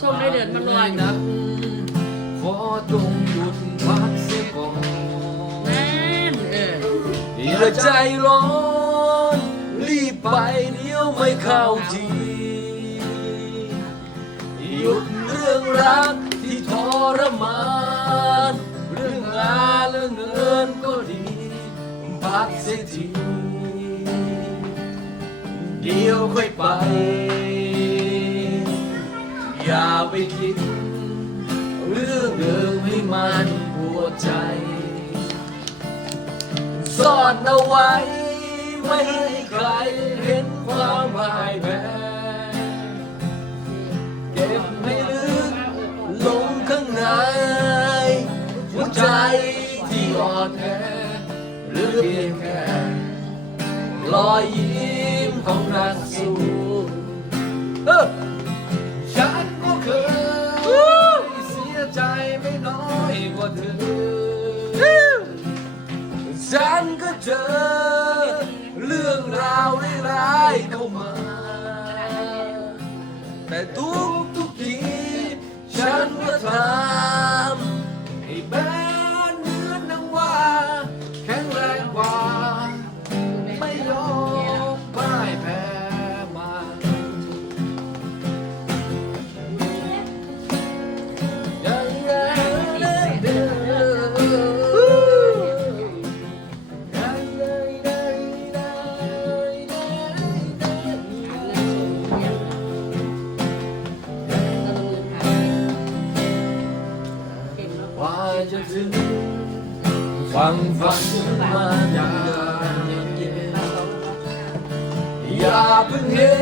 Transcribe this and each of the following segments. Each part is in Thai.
ส้มได้เดือนมันลอยนักขอจงหยุดพักเสียก่อนนั่นเอออย่าใจร้อน รีบไปเดี๋ยวไม่เข้าทีหยุดเรื่องรักที่ทรมาน เรื่องงานเรื่องเงินก็ดีพักเสียทีเดี๋ยวค่อยไป อย่าไปคิด เรื่องเดิมให้มันปวดใจซ่อนเอาไว้ ไม่ให้ใครเห็นความพ่ายแพ้เก็บให้ลึกลงข้างในหัวใจที่อ่อนแอหรือเพียงแค่รอยยิ้มของนักสู้ ฉันก็เจอ เรื่องราวร้ายๆเข้ามา แต่ตัว จะถึงฟังฝันมาอย่างเย็นอย่าเพิ่งเห็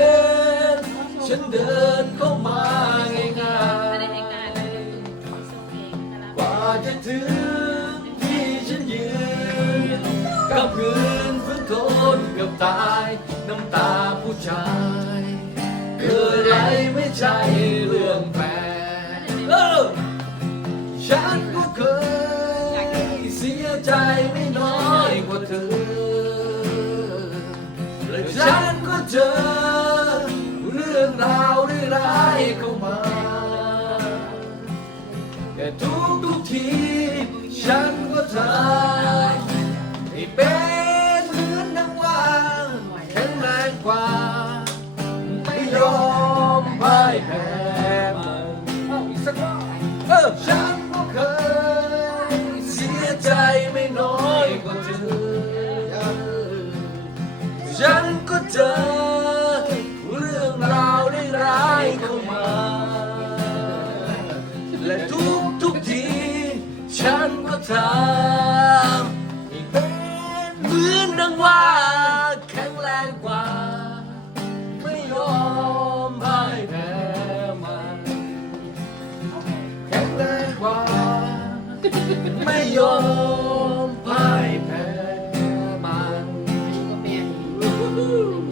น ฉันเดินเข้ามาง่ายๆกว่าจะถึงที่ฉันยืนกับคืนฝืนทนกับตายน้ำตาผู้ชายเกิดไรไม่ใช่เรื่องแปลกฉันก็ ใจไม่น้อยกว่าเธอ และฉันก็เจอ เรื่องราวร้ายๆเข้ามา แต่ทุกทุกที ฉันก็ทำให้เป็นเหมือนดังว่าแข็งแรงกว่า ไม่ยอมพ่ายแพ้ น้อยกว่าเธอ ฉันก็เจอเรื่องราวร้ายๆเข้ามา และทุกทุกๆที ฉันก็ทำให้เป็นเหมือนดังว่าแข็งแรงกว่า ไม่ยอมพ่ายแพ้มันแข็งแรงกว่า ไม่ยอม Woo!